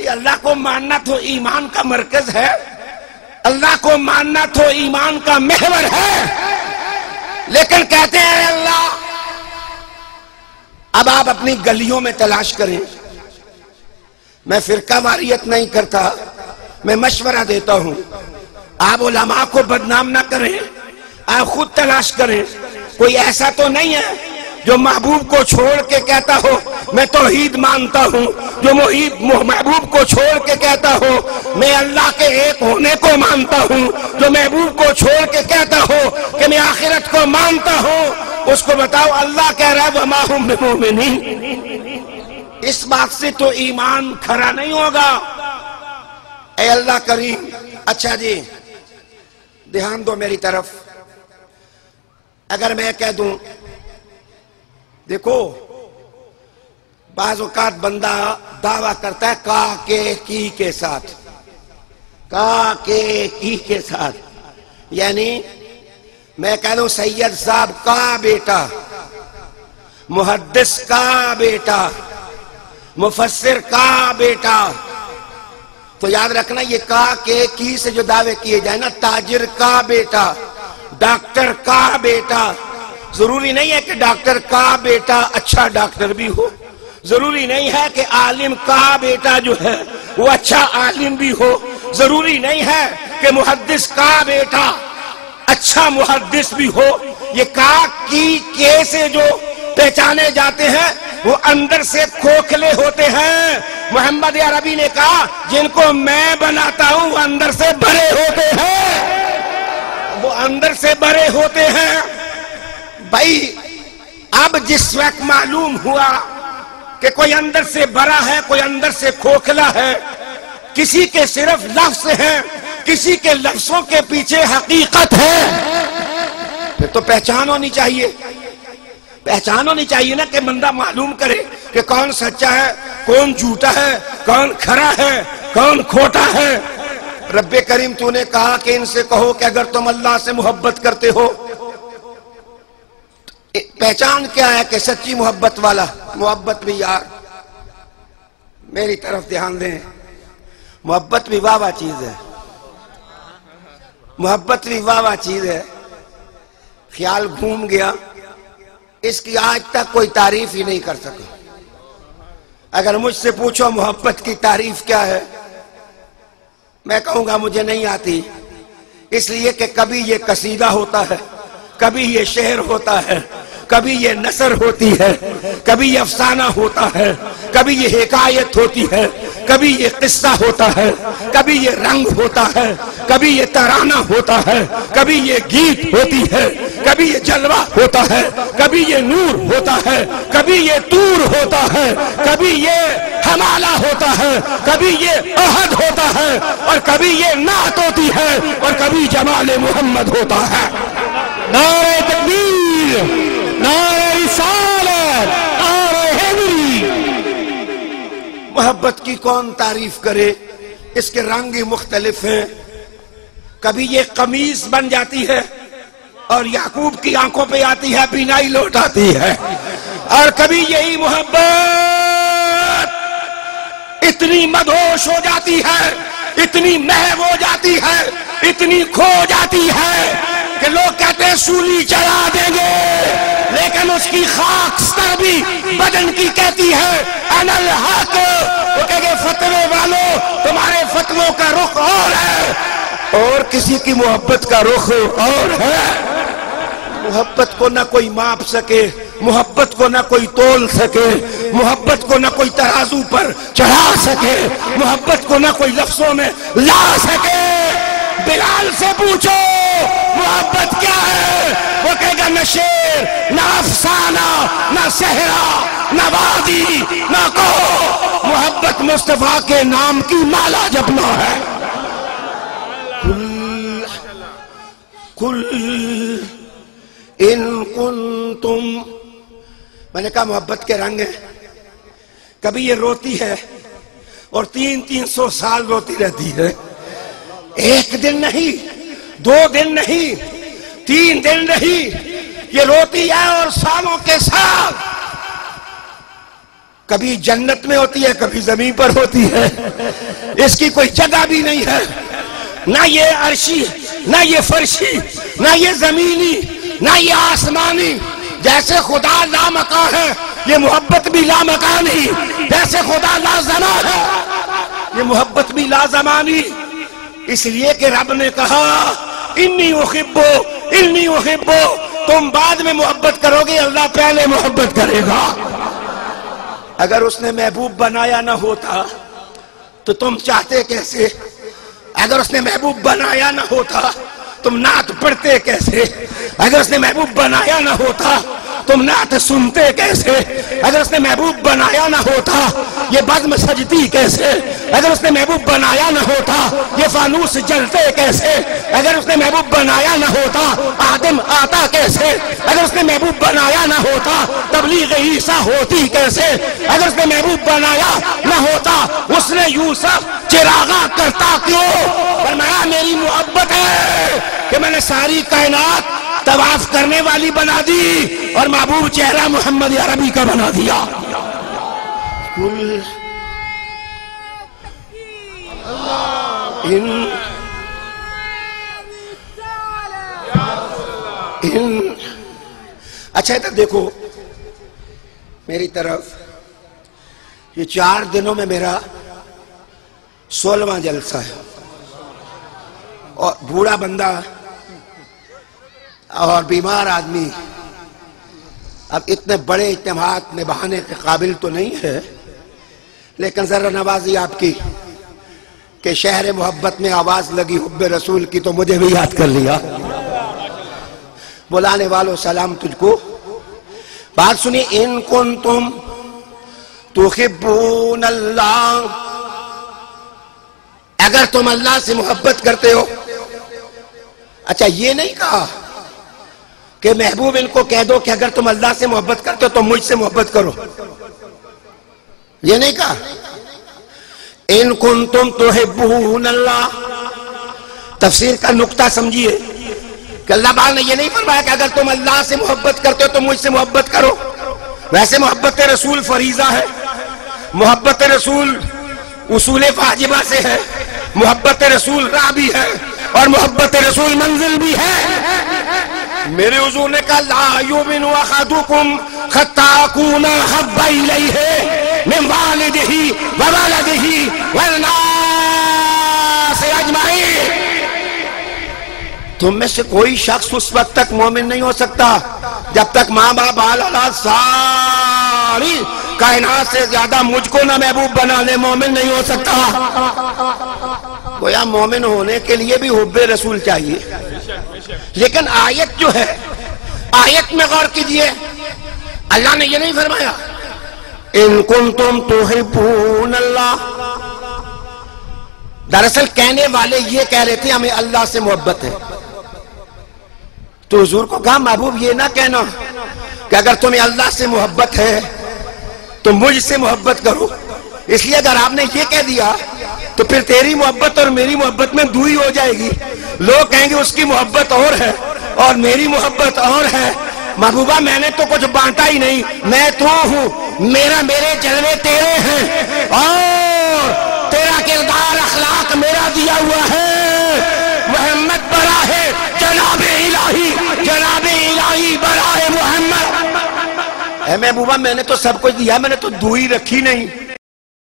بھئی اللہ کو ماننا تو ایمان کا مرکز ہے، اللہ کو ماننا تو ایمان کا محور ہے، لیکن کہتے ہیں اللہ اب آپ اپنی گلیوں میں تلاش کریں۔ میں فرقہ واریت نہیں کرتا، میں مشورہ دیتا ہوں، آپ علماء کو بدنام نہ کریں، آپ خود تلاش کریں۔ کوئی ایسا تو نہیں ہے جو محبوب کو چھوڑ کے کہتا ہو میں توحید مانتا ہوں، جو محبوب کو چھوڑ کے کہتا ہو میں اللہ کے ایک ہونے کو مانتا ہوں، جو محبوب کو چھوڑ کے کہتا ہو کہ میں آخرت کو مانتا ہوں۔ اس کو بتاؤ اللہ کہہ رہا ہے وَمَا هُمْ بِمُؤْمِنِينَ، اس بات سے تو ایمان کھڑا نہیں ہوگا۔ اے اللہ کریم، اچھا جی دھیان دو میری طرف۔ اگر میں کہہ دوں دیکھو بعض اوقات بندہ دعویٰ کرتا ہے کا کے کی کے ساتھ، کا کے کی کے ساتھ، یعنی میں کہہ دوں سید صاحب کا بیٹا، محدث کا بیٹا، مفسر کا بیٹا، تو یاد رکھنا یہ کا کے کی سے جو دعوے کیے جائیں نا، تاجر کا بیٹا، ڈاکٹر کا بیٹا، ضروری نہیں ہے کہ ڈاکٹر کا بیٹا اچھا ڈاکٹر بھی ہو، ضروری نہیں ہے کہ عالم کا بیٹا جو ہے وہ اچھا عالم بھی ہو، ضروری نہیں ہے کہ محدث کا بیٹا اچھا محدث بھی ہو۔ یہ کا کی کے سے جو پہچانے جاتے ہیں وہ اندر سے کھوکھلے ہوتے ہیں۔ محمد عربی نے کہا جن کو میں بناتا ہوں وہ اندر سے بھرے ہوتے ہیں، وہ اندر سے بھرے ہوتے ہیں۔ بھائی اب جس وقت معلوم ہوا کہ کوئی اندر سے بھرا ہے کوئی اندر سے کھوکھلا ہے، کسی کے صرف لفظ ہیں، کسی کے لفظوں کے پیچھے حقیقت ہے، پھر تو پہچان ہونی چاہیے، پہچان ہونی چاہیے نا کہ بندہ معلوم کرے کہ کون سچا ہے، کون جھوٹا ہے، کون کھرا ہے، کون کھوٹا ہے۔ رب کریم تو نے کہا کہ ان سے کہو کہ اگر تم اللہ سے محبت کرتے ہو، پہچان کیا ہے کہ سچی محبت والا؟ محبت بھی یار میری طرف دھیان دیں، محبت بھی واہ واہ چیز ہے، محبت بھی واہ واہ چیز ہے۔ خیال گھوم گیا، اس کی آج تک کوئی تعریف ہی نہیں کر سکا۔ اگر مجھ سے پوچھو محبت کی تعریف کیا ہے، میں کہوں گا مجھے نہیں آتی، اس لیے کہ کبھی یہ قصیدہ ہوتا ہے، کبھی یہ شعر ہوتا ہے، کبھی یہ نثر ہوتی ہے، کبھی یہ افسانہ ہوتا ہے، کبھی یہ حکایت ہوتی ہے، کبھی یہ قصہ ہوتا ہے، کبھی یہ رنگ ہوتا ہے، کبھی یہ ترانہ ہوتا ہے، کبھی یہ گیت ہوتی ہے، کبھی یہ جلوہ ہوتا ہے، کبھی یہ نور ہوتا ہے، کبھی یہ طور ہوتا ہے، کبھی یہ حمالہ ہوتا ہے، کبھی یہ احد ہوتا ہے، اور کبھی یہ نعت ہوتی ہے، اور کبھی جمال محمد ہوتا ہے۔ نعرہ تکبیر، نعرہ رسالت، نعرہ حیدری۔ محبت کی کون تعریف کرے؟ اس کے رنگ مختلف ہیں، کبھی یہ قمیص بن جاتی ہے اور یعقوب کی آنکھوں پہ آتی ہے، بینائی لوٹ آتی ہے، اور کبھی یہی محبت اتنی مدہوش ہو جاتی ہے، اتنی محو ہو جاتی ہے، اتنی کھو جاتی ہے کہ لوگ کہتے ہیں سولی چڑھا دیں گے، لیکن اس کی خاکستر بھی بدن کی کہتی ہے انا الحق۔ وہ کہے گے فتوے والوں تمہارے فتووں کا رخ اور ہے، اور کسی کی محبت کا رخ اور ہے۔ محبت کو نہ کوئی ماپ سکے، محبت کو نہ کوئی تول سکے، محبت کو نہ کوئی ترازو پر چڑھا سکے، محبت کو نہ کوئی لفظوں میں لا سکے۔ بلال سے پوچھو محبت کیا ہے، وہ کہے گا نہ شعر، نہ افسانہ، نہ صحرا، نہ وادی، نہ کوہ، محبت مصطفیٰ کے نام کی مالا جپنا ہے۔ کل ان کنتم، میں نے کہا محبت کے رنگ ہیں، کبھی یہ روتی ہے اور 300 سال روتی رہتی ہے، ایک دن نہیں، 2 دن نہیں، 3 دن نہیں، یہ روتی ہے اور سالوں کے سال کبھی جنت میں ہوتی ہے کبھی زمین پر ہوتی ہے، اس کی کوئی جگہ بھی نہیں ہے، نہ یہ عرشی نہ یہ فرشی نہ یہ زمینی نہ یہ آسمانی۔ جیسے خدا لامکان ہے یہ محبت بھی لامکانی، جیسے خدا لازمان ہے یہ محبت بھی لازمانی۔ اس لیے کہ رب نے کہا انی احبو، تم بعد میں محبت کرو گے، اللہ پہلے محبت کرے گا۔ اگر اس نے محبوب بنایا نہ ہوتا تو تم چاہتے کیسے؟ اگر اس نے محبوب بنایا نہ ہوتا تم نعت پڑھتے کیسے؟ اگر اس نے محبوب بنایا نہ ہوتا تم نعت سنتے کیسے؟ اگر اس نے محبوب بنایا نہ ہوتا یہ بزم سجتی کیسے؟ اگر اس نے محبوب بنایا نہ ہوتا یہ فانوس جلتے کیسے؟ اگر اس نے محبوب بنایا نہ ہوتا آدم آتا کیسے؟ اگر اس نے محبوب بنایا نہ ہوتا تبلیغ عیسیٰ ہوتی کیسے؟ اگر اس نے محبوب بنایا نہ ہوتا اس نے یوسف چراغاں کرتا کیوں؟ فرمایا میری محبت ہے کہ میں نے ساری کائنات طواف کرنے والی بنا دی اور محبوب چہرہ محمد عربی کا بنا دیا۔ اچھا ادھر دیکھو میری طرف، یہ 4 دنوں میں میرا 16واں جلسہ ہے، اور بوڑھا بندہ اور بیمار آدمی اب اتنے بڑے اجتماعات نبھانے کے قابل تو نہیں ہے، لیکن ذرا نوازی آپ کی کہ شہر محبت میں آواز لگی حب رسول کی تو مجھے بھی یاد کر لیا۔ بلانے والوں سلام تجھ کو، بات سنی، ان کنتم تحبون اللہ، اگر تم اللہ سے محبت کرتے ہو۔ اچھا یہ نہیں کہا کہ محبوب ان کو کہہ دو کہ اگر تم اللہ سے محبت کرتے ہو تو مجھ سے محبت کرو، یہ نہیں کہا۔ ان کنتم تحبون اللہ، تفسیر کا نقطہ سمجھیے کہ اللہ پاک نے یہ نہیں فرمایا کہ اگر تم اللہ سے محبت کرتے ہو تو مجھ سے محبت کرو۔ ویسے محبت رسول فریضہ ہے، محبت رسول اصول واجبہ سے ہے، محبت رسول راہ بھی ہے، اور محبت رسول منزل بھی ہے۔ میرے حضور نے کہا لا یؤمن احدکم حتی اکون احب الیہ من والدہ وولدہ والناس اجمعین۔ تم میں سے کوئی شخص اس وقت تک مومن نہیں ہو سکتا جب تک ماں باپ اولاد ساری کائنات سے زیادہ مجھ کو نہ محبوب بنا لے، مومن نہیں ہو سکتا۔ گویا مومن ہونے کے لیے بھی حب رسول چاہیے، لیکن آیت جو ہے، آیت میں غور کیجئے، اللہ نے یہ نہیں فرمایا ان کنتم تحبون اللہ۔ دراصل کہنے والے یہ کہہ رہے تھے ہمیں اللہ سے محبت ہے، تو حضور کو کہا محبوب یہ نہ کہنا کہ اگر تمہیں اللہ سے محبت ہے تو مجھ سے محبت کرو، اس لیے اگر آپ نے یہ کہہ دیا تو پھر تیری محبت اور میری محبت میں دوری ہو جائے گی، لوگ کہیں گے اس کی محبت اور ہے اور میری محبت اور ہے۔ محبوبہ میں نے تو کچھ بانٹا ہی نہیں، میں تو ہوں، میرے جلوے تیرے ہیں اور تیرا کردار اخلاق میرا دیا ہوا ہے۔ محمد براہ جناب الہی براہ محمد۔ اے محبوبہ میں نے تو سب کچھ دیا، میں نے تو دوئی رکھی نہیں۔